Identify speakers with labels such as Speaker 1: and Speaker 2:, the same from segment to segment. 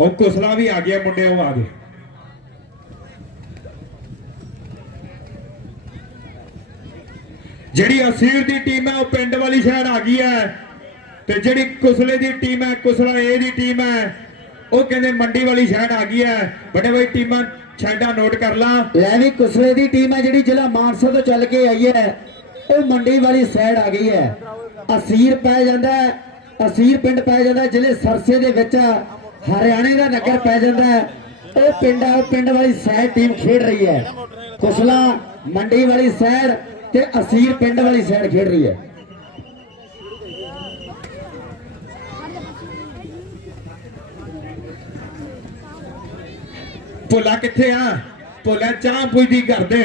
Speaker 1: ਉਹ ਕੁਸਲਾ ਵੀ ਆ ਗਿਆ ਮੁੰਡੇ ਉਹ ਆ ਗਏ ਜਿਹੜੀ ਅਸੀਰ ਦੀ ਟੀਮ ਹੈ ਉਹ ਪਿੰਡ ਵਾਲੀ ਸ਼ਹਿਰ ਆ ਗਈ ਹੈ। ਤੇ ਜਿਹੜੀ ਕੁਸਲੇ ਦੀ ਟੀਮ ਹੈ ਕੁਸਲਾ ਏ ਦੀ ਟੀਮ ਹੈ ਉਹ ਕਹਿੰਦੇ ਮੰਡੀ ਵਾਲੀ ਸ਼ਹਿਰ ਆ ਗਈ ਹੈ। ਬੜੇ ਬਈ ਟੀਮਾਂ ਛੱਡਾ ਨੋਟ ਕਰ ਲਾ।
Speaker 2: ਲੈ ਵੀ ਕੁਸਲੇ ਦੀ ਟੀਮ ਹੈ ਜਿਹੜੀ ਜ਼ਿਲ੍ਹਾ ਮਾਨਸਾ ਤੋਂ ਚੱਲ ਕੇ ਆਈ ਹੈ ਉਹ ਮੰਡੀ ਵਾਲੀ ਸਾਈਡ ਆ ਗਈ ਹੈ। ਅਸੀਰ ਪੈ ਜਾਂਦਾ ਅਸੀਰ ਪਿੰਡ ਪੈ ਜਾਂਦਾ ਹੈ, ਜ਼ਿਲ੍ਹੇ ਸਰਸੇ ਦੇ ਵਿੱਚ। ਹਰਿਆਣੇ ਦਾ ਨਗਰ ਪੈ ਜਾਂਦਾ ਹੈ। ਉਹ ਪਿੰਡ ਆ ਪਿੰਡ ਵਾਲੀ ਸਾਈਡ ਟੀਮ ਖੇਡ ਰਹੀ ਹੈ। ਕੁਸਲਾ ਮੰਡੀ ਵਾਲੀ ਸਾਈਡ ਤੇ ਅਸੀਰ ਪਿੰਡ ਵਾਲੀ ਸਾਈਡ ਖੇਡ ਰਹੀ ਹੈ।
Speaker 1: ਭੋਲਾ ਕਿੱਥੇ ਆ? ਭੋਲਾ ਚਾਹ ਪੁੱਛਦੀ ਕਰਦੇ।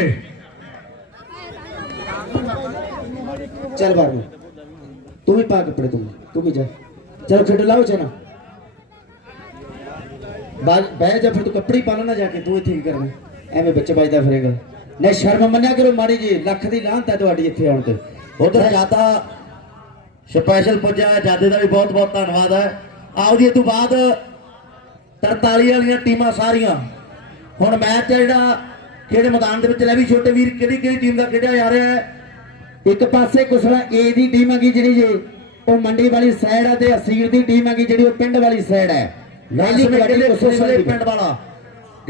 Speaker 2: ਚੱਲ ਬਾਹਰ ਤੂੰ ਵੀ ਪਾ ਕੱਪੜੇ ਤੂੰ ਤੂੰ ਵੀ ਜਾ। ਚਲੋ ਖੇਡ ਲਾਓ ਚਨਾ ਬਾਹਰ ਬਹਿ ਜਾ ਫਿਰ ਤੂੰ ਕੱਪੜੇ ਪਾ ਲੈਣਾ ਜਾ ਕੇ ਤੂੰ ਇੱਥੇ ਕੀ ਕਰਨਾ? ਐਵੇਂ ਬੱਚੇ ਵੱਜਦਾ ਫਿਰੇਗਾ। ਨਹੀਂ ਸ਼ਰਮ ਮੰਨਿਆ ਕਰੋ ਮਾੜੀ ਜੀ ਲੱਖ ਦੀ ਲਾਹਨਤ ਹੈ ਤੁਹਾਡੀ ਇੱਥੇ ਆਉਣ ਤੇ।
Speaker 3: ਉਧਰ ਜ਼ਿਆਦਾ ਸਪੈਸ਼ਲ ਪੁੱਜਾ ਜਾਦੇ ਦਾ ਵੀ ਬਹੁਤ ਬਹੁਤ ਧੰਨਵਾਦ ਹੈ। ਜੀ ਇਹ ਤੋਂ ਬਾਅਦ 43 ਵਾਲੀਆਂ ਟੀਮਾਂ ਸਾਰੀਆਂ। ਹੁਣ ਮੈਚ ਹੈ ਜਿਹੜਾ ਖੇਡ ਮੈਦਾਨ ਦੇ ਵਿੱਚ ਲੈ ਵੀ ਛੋਟੇ ਵੀਰ ਕਿਹੜੀ ਕਿਹੜੀ ਟੀਮ ਦਾ ਖੇਡਿਆ ਜਾ ਰਿਹਾ ਹੈ?
Speaker 2: ਇੱਕ ਪਾਸੇ ਕੁਸਲਾ ਏ ਦੀ ਟੀਮ ਹੈਗੀ ਜਿਹੜੀ ਜੀ ਉਹ ਮੰਡੀ ਵਾਲੀ ਸਾਈਡ ਹੈ ਤੇ ਅਸੀਰ ਦੀ ਟੀਮ ਹੈਗੀ ਜਿਹੜੀ ਉਹ ਪਿੰਡ ਵਾਲੀ ਸਾਈਡ ਹੈ।
Speaker 3: ਲਾਲੀ
Speaker 2: ਕਬੱਡੀ ਕੁਸਲੇ ਵਾਲੀ
Speaker 3: ਪਿੰਡ ਵਾਲਾ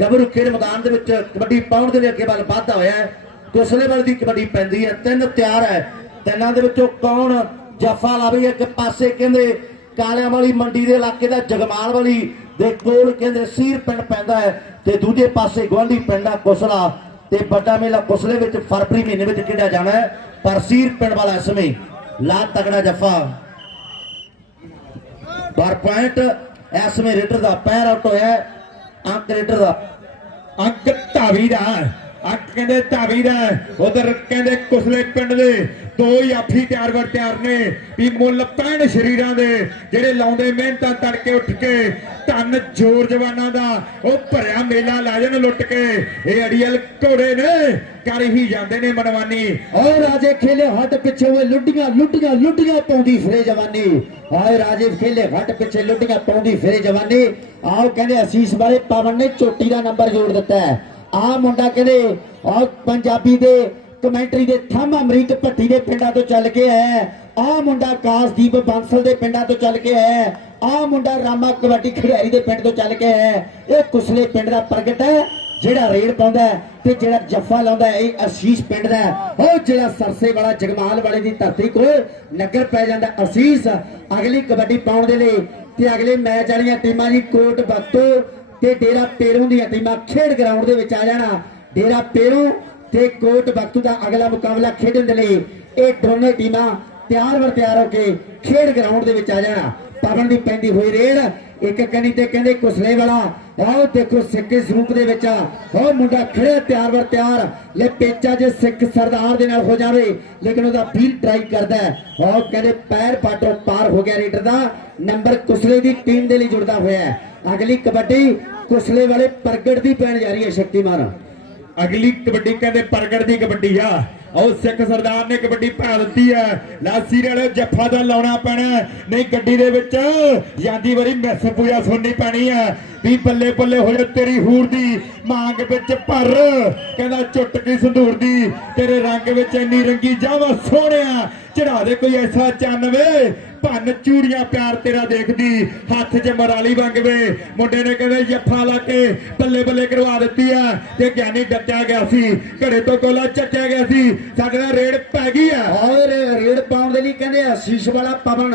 Speaker 3: ਗੱਭਰੂ ਖੇਡ ਮੈਦਾਨ ਦੇ ਵਿੱਚ ਕਬੱਡੀ ਪਾਉਣ ਦੇ ਲਈ ਅੱਗੇ ਵੱਲ ਵਾਧਾ ਹੋਇਆ ਹੈ। ਕੁਸਲੇ ਵਾਲੀ ਦੀ ਕਬੱਡੀ ਪੈਂਦੀ ਹੈ। ਤਿੰਨ ਤਿਆਰ ਹੈ। ਤਿੰਨਾਂ ਦੇ ਵਿੱਚੋਂ ਕੌਣ ਜੱਫਾ ਲਾਵੇ? ਇੱਕ ਪਾਸੇ ਕਹਿੰਦੇ ਕਾਲਿਆਂ ਵਾਲੀ ਮੰਡੀ ਦੇ ਇਲਾਕੇ ਦਾ ਜਗਮਾਲ ਵਾਲੀ ਦੇ ਕੋਲ ਕਹਿੰਦੇ ਸੀਰ ਪਿੰਡ ਪੈਂਦਾ ਹੈ। ਤੇ ਦੂਜੇ ਪਾਸੇ ਗਵਾਂਢੀ ਪਿੰਡ ਆ ਕੁਸਲਾ। ਤੇ ਵੱਡਾ ਮੇਲਾ ਕੁਸਲੇ ਵਿੱਚ ਫਰਵਰੀ ਮਹੀਨੇ ਵਿੱਚ ਖੇਡਿਆ ਜਾਣਾ ਹੈ। ਪਰ ਸੀਰ ਪਿੰਡ ਵਾਲਾ ਇਸ ਸਮੇਂ ਲਾ ਤਗੜਾ ਜੱਫਾ। ਪਰ ਪੁਆਇੰਟ ਇਸ ਸਮੇਂ ਰੇਡਰ ਦਾ ਪੈਰ ਆਊਟ ਹੋਇਆ ਅੰਕ ਰੇਡਰ ਦਾ।
Speaker 1: ਅੰਕ ਧਾਵੀ ਦਾ। ਕਹਿੰਦੇ ਧਾਵੀ ਦਾ ਉਧਰ ਕਹਿੰਦੇ ਕੁਸਲੇ ਪਿੰਡ ਦੇ ਦੋ ਯਾਫੀ ਤਿਆਰ ਵਰ ਤਿਆਰ ਨੇ ਵੀ ਮੁੱਲ ਪੈਣ ਸ਼ਰੀਰਾਂ ਦੇ, ਜਿਹੜੇ ਲਾਉਂਦੇ ਮਿਹਨਤਾਂ ਤੜਕੇ ਉੱਠ ਕੇ, ਧੰਨ ਜੋਰ ਜਵਾਨਾਂ ਦਾ, ਉਹ ਭਰਿਆ ਮੇਲਾ ਲੈ ਜਾਣ ਲੁੱਟ ਕੇ। ਇਹ ਅੜੀਅਲ ਘੋੜੇ ਨੇ, ਕਰ ਹੀ ਜਾਂਦੇ ਨੇ ਮਨਵਾਨੀ।
Speaker 2: ਓਏ ਰਾਜੇ ਖੇਲੇ ਹੱਟ ਪਿੱਛੇ ਓਏ ਲੁੱਡੀਆਂ ਲੁੱਡੀਆਂ ਲੁੱਡੀਆਂ ਪਾਉਂਦੀ ਫਿਰੇ ਜਵਾਨੀ। ਆਏ ਰਾਜੇ ਖੇਲੇ ਹੱਟ ਪਿੱਛੇ, ਲੁੱਡੀਆਂ ਪਾਉਂਦੀ ਫਿਰੇ ਜਵਾਨੀ। ਆਓ ਕਹਿੰਦੇ ਅਸੀਸ ਵਾਲੇ ਪਵਨ ਨੇ ਚੋਟੀ ਦਾ ਨੰਬਰ ਜੋੜ ਦਿੱਤਾ ਹੈ। ਆਹ ਮੁੰਡਾ ਕਹਿੰਦੇ ਆਹ ਪੰਜਾਬੀ ਦੇ ਕਮੈਂਟਰੀ ਦੇ ਥੰਮ ਅਮਰੀਕ ਭੱਟੀ ਦੇ ਪਿੰਡਾਂ ਤੋਂ ਚੱਲ ਕੇ ਆਇਆ ਆਹ ਮੁੰਡਾ ਕਾਸਦੀਪ ਬਾਂਸਲ ਦੇ ਪਿੰਡਾਂ ਤੋਂ ਚੱਲ ਕੇ ਆਇਆ ਆਹ ਮੁੰਡਾ ਰਾਮਾ ਕਬੱਡੀ ਖਿਡਾਰੀ ਦੇ ਪਿੰਡ ਤੋਂ ਚੱਲ ਕੇ ਆਇਆ ਇਹ ਕੁਸਲੇ ਪਿੰਡ ਦਾ ਪ੍ਰਗਟ ਹੈ, ਜਿਹੜਾ ਰੇਡ ਪਾਉਂਦਾ ਤੇ ਜਿਹੜਾ ਜੱਫਾ ਲਾਉਂਦਾ ਇਹ ਅਸੀਸ ਪਿੰਡ ਦਾ ਉਹ ਜਿਹੜਾ ਸਰਸੇ ਵਾਲਾ ਜਗਮਾਲ ਵਾਲੇ ਦੀ ਧਰਤੀ ਕੋਲ ਨਗਰ ਪੈ ਜਾਂਦਾ ਅਸੀਸ। ਅਗਲੀ ਕਬੱਡੀ ਪਾਉਣ ਦੇ ਲਈ ਤੇ ਅਗਲੇ ਮੈਚ ਵਾਲੀਆਂ ਟੀਮਾਂ ਜੀ ਕੋਟ ਬਖਤੋ ਤੇ ਡੇਰਾ ਪੇਰੂ ਦੀਆਂ ਟੀਮਾਂ ਖੇਡ ਗਰਾਊਂਡ ਦੇ ਵਿੱਚ ਆ ਜਾਣਾ। ਡੇਰਾ ਪੇਰੂ ਤੇ ਕੋਟ ਬਖਤੂ ਦਾ ਅਗਲਾ ਮੁਕਾਬਲਾ ਖੇਡਣ ਦੇ ਲਈ ਇਹ ਦੋਨੇ ਟੀਮਾਂ ਤਿਆਰ ਵਰ ਤਿਆਰ ਹੋ ਕੇ ਖੇਡ ਗਰਾਊਂਡ ਦੇ ਵਿੱਚ ਆ ਜਾਣਾ। ਪਵਨ ਦੀ ਪੈਂਦੀ ਹੋਈ ਰੇਡ। ਇੱਕ ਕਨੀ ਤੇ ਕਹਿੰਦੇ ਕੁਸਲੇ ਵਾਲਾ। ਆਹ ਦੇਖੋ ਸਿੱਕੇ ਸਰੂਪ ਦੇ ਵਿੱਚ ਉਹ ਮੁੰਡਾ ਖੜੇ ਤਿਆਰ ਵਰ ਤਿਆਰ। ਲੈ ਪੇਚਾ ਜੇ ਸਿੱਖ ਸਰਦਾਰ ਦੇ ਨਾਲ ਹੋ ਜਾਵੇ, ਲੇਕਿਨ ਉਹਦਾ ਫੀਲ ਟਰਾਈ ਕਰਦਾ ਹੈ। ਕਹਿੰਦੇ ਪੈਰ ਪਾਟੋ ਪਾਰ ਹੋ ਗਿਆ ਰੇਡਰ ਦਾ। ਨੰਬਰ ਕੁਸਲੇ ਦੀ ਟੀਮ ਦੇ ਲਈ ਜੁੜਦਾ ਹੋਇਆ ਅਗਲੀ ਕਬੱਡੀ ਕੁਸਲੇ ਵਾਲੇ ਪ੍ਰਗਟ ਦੀ ਪੈਣ ਜਾ ਰਹੀ ਹੈ ਸ਼ਕਤੀਮਾਨ
Speaker 1: ਅਗਲੀ ਕਬੱਡੀ ਕਹਿੰਦੇ ਪ੍ਰਗਟ ਦੀ ਕਬੱਡੀ ਆ। ਉਹ ਸਿੱਖ ਸਰਦਾਰ ਨੇ ਕਬੱਡੀ ਪਾ ਦਿੱਤੀ ਆ ਲਾਸੀ ਵਾਲੇ ਜੱਫਾ ਦਾ ਲਾਉਣਾ ਪੈਣਾ ਨਹੀਂ, ਗੱਡੀ ਦੇ ਵਿੱਚ ਜਾਂਦੀ ਵਾਰੀ ਮੈਸ ਪੂਜਾ ਸੁਣਨੀ ਪੈਣੀ ਹੈ। ਵੀ ਬੱਲੇ ਬੱਲੇ ਹੋਏ ਤੇਰੀ ਹੂਰ ਦੀ ਮਾਂਗ ਵਿੱਚ ਭਰ। ਕਹਿੰਦਾ ਚੁੱਟ ਕੇ ਸੰਧੂਰ ਦੀ, ਤੇਰੇ ਰੰਗ ਵਿੱਚ ਇੰਨੀ ਰੰਗੀ ਜਾਵਾ ਸੋਹਣਿਆ। ਚੜਾ ਦੇ ਕੋਈ ਐਸਾ ਚੰਨ ਵੇ। ਭੰਨ ਚੂੜੀਆਂ ਪਿਆਰ ਤੇਰਾ ਦੇਖਦੀ, ਹੱਥ 'ਚ ਮਰਾਲੀ ਵੰਗਵੇ ਮੁੰਡੇ ਨੇ ਕਹਿੰਦੇ, ਜੱਫਾ ਲਾ ਕੇ ਬੱਲੇ ਬੱਲੇ ਕਰਵਾ ਦਿੱਤੀ ਆ। ਤੇ ਗਿਆਨੀ ਡੱਟਿਆ ਗਿਆ ਸੀ, ਘੜੇ ਤੋਂ ਕੋਲਾ ਚੱਟਿਆ ਗਿਆ ਸੀ। ਸਾਡੇ ਨਾਲ ਰੇੜ ਪੈ ਗਈ ਆ
Speaker 2: ਔਰ ਰੇਡ ਪਾਉਣ ਦੇ ਲਈ ਕਹਿੰਦੇ ਵਾਲਾ ਪਵਨ।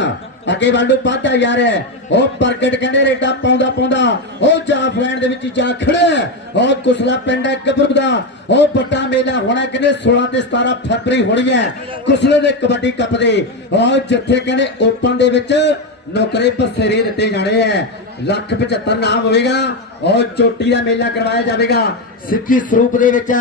Speaker 2: ਅੱਗੇ ਵੱਲੋਂ ਪਾਤਾ ਜਾ ਰਿਹਾ ਉਹ ਪ੍ਰਗਟ ਕਹਿੰਦੇ ਰੇਡਾ ਪਾਉਂਦਾ ਪਾਉਂਦਾ। ਉਹ ਜਾ ਦੇ ਵਿੱਚ ਜਾ ਖੜਾ ਉਹ ਕੁਸਲਾ ਪਿੰਡ ਹੈ ਗੱਭਰੂ ਦਾ। ਉਹ ਵੱਡਾ ਮੇਲਾ ਹੋਣਾ ਕਹਿੰਦੇ 16 ਤੇ 17 ਫਰਵਰੀ ਹੋਣੀ ਹੈ। ਕੁਸਲੇ ਦੇ ਕਬੱਡੀ ਕੱਪ ਦੇ। ਉਹ ਜਿੱਥੇ ਕਹਿੰਦੇ ਓਪਨ ਦੇ ਵਿੱਚ ਨੌਕਰੇ ਬਸੇਰੇ ਦਿੱਤੇ ਜਾਣੇ ਹੈ। ਲੱਖ 75 ਨਾਮ ਹੋਵੇਗਾ। ਉਹ ਚੋਟੀ ਦਾ ਮੇਲਾ ਕਰਵਾਇਆ ਜਾਵੇਗਾ। ਸਿੱਖੀ ਸਰੂਪ ਦੇ ਵਿੱਚ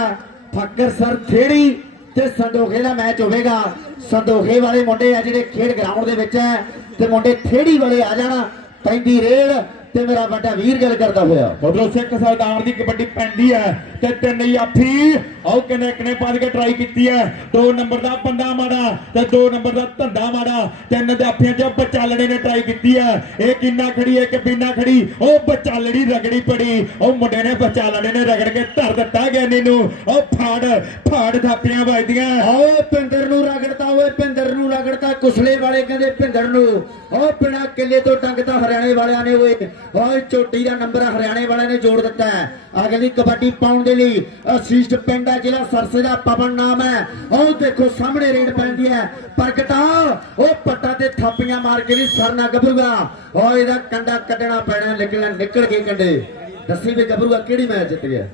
Speaker 2: ਫੱਕਰ ਸਰ ਥੇੜੀ ਤੇ ਸੰਦੋਖੇ ਦਾ ਮੈਚ ਹੋਵੇਗਾ। ਸੰਦੋਖੇ ਵਾਲੇ ਮੁੰਡੇ ਆ ਜਿਹੜੇ ਖੇਡ ਗਰਾਊਂਡ ਦੇ ਵਿੱਚ ਹੈ ਤੇ ਮੁੰਡੇ ਥੇੜੀ ਵਾਲੇ ਆ ਜਾਣਾ, ਪੈਂਦੀ ਰੇਡ ਤੇ ਮੇਰਾ ਵੱਡਾ ਵੀਰ ਗੱਲ ਕਰਦਾ ਹੋਇਆ।
Speaker 1: ਉਧਰੋਂ ਸਿੱਖ ਸਰਦਾਰ ਦੀ ਕਬੱਡੀ ਪੈਂਦੀ ਹੈ ਤੇ ਤਿੰਨ ਜਾਫੀ ਆਓ ਕਿਨੇ ਕਿਨੇ ਪਾ ਕੇ ਟਰਾਈ ਕੀਤੀ ਹੈ। ਦੋ ਨੰਬਰ ਦਾ ਬੰਦਾ ਮਾੜਾ ਤੇ ਦੋ ਨੰਬਰ ਦਾ ਧੰਦਾ ਮਾੜਾ, ਤਿੰਨ ਜਾਫੀਆਂ ਚ ਬਚਾਲੜੇ ਨੇ ਟਰਾਈ ਕੀਤੀ ਹੈ। ਇਹ ਕਿੰਨਾ ਖੜੀ ਇੱਕ ਕਿ ਖੜੀ, ਉਹ ਬਚਾਲੜੀ ਰਗੜੀ ਪੜੀ, ਉਹ ਮੁੰਡੇ ਨੇ ਬਚਾਲੜੇ ਨੇ ਰਗੜ ਕੇ ਧਰ ਦਿੱਤਾ ਗਿਆਨੀ ਨੂੰ, ਉਹ ਫਾੜ ਫਾੜ ਥਾਪੀਆਂ ਵੱਜਦੀਆਂ।
Speaker 2: ਓਏ ਪਿੰਦਰ ਨੂੰ ਰਗੜਤਾ ਓਏ, ਪਿੰਦਰ ਨੂੰ ਰਗੜਤਾ ਕੁਸਲੇ ਵਾਲੇ ਕਹਿੰਦੇ ਪਿੰਦਰ ਨੂੰ। ਓ ਬਿਨਾ ਕਿੱਲੇ ਤੋਂ ਟੰਗਤਾ ਹਰਿਆਣੇ ਵਾਲਿਆਂ ਨੇ ਓਏ। ਓਏ ਚੋਟੀ ਦਾ ਨੰਬਰ ਹਰਿਆਣੇ ਵਾਲਿਆਂ ਨੇ ਜੋੜ ਦਿੱਤਾ ਅਗਲੀ ਕਬੱਡੀ ਪਾਉਣ ਦੇ ਲਈ ਅਸੀਸਟ ਪਿੰਡ ਹੈ ਜ਼ਿਲ੍ਹਾ ਸਰਸੇ ਦਾ ਪਵਨ ਨਾਮ ਹੈ। ਉਹ ਦੇਖੋ ਸਾਹਮਣੇ ਰੇਡ ਪੈਂਦੀ ਹੈ। ਪ੍ਰਗਟਾ ਉਹ ਪੱਟਾ ਤੇ ਥਾਪੀਆਂ ਮਾਰ ਕੇ ਵੀ ਸਰਨਾ ਗੱਭਰੂਗਾ। ਓ ਇਹਦਾ ਕੰਡਾ ਕੱਢਣਾ ਪੈਣਾ, ਨਿਕਲਣਾ, ਨਿਕਲ ਕੇ ਕੰਡੇ। ਦੱਸੀ ਵੀ ਗੱਭਰੂਗਾ ਕਿਹੜੀ ਮੈਚ ਜਿੱਤ ਗਿਆ?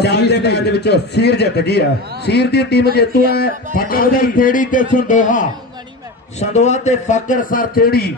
Speaker 1: ਚਾਲ ਦੇ ਮੈਚ ਦੇ ਵਿੱਚ ਸੀਰ ਜਿੱਤ ਗਈ ਆ।
Speaker 3: ਸੀਰ ਦੀ ਟੀਮ ਜੇਤੂ ਹੈ
Speaker 1: ਫਕਰ ਦੀ। ਖੇੜੀ ਤੇ ਸੰਦੋਹਾ।
Speaker 3: ਸੰਦੋਆ ਤੇ ਫਕਰ ਸਰ ਥੇੜੀ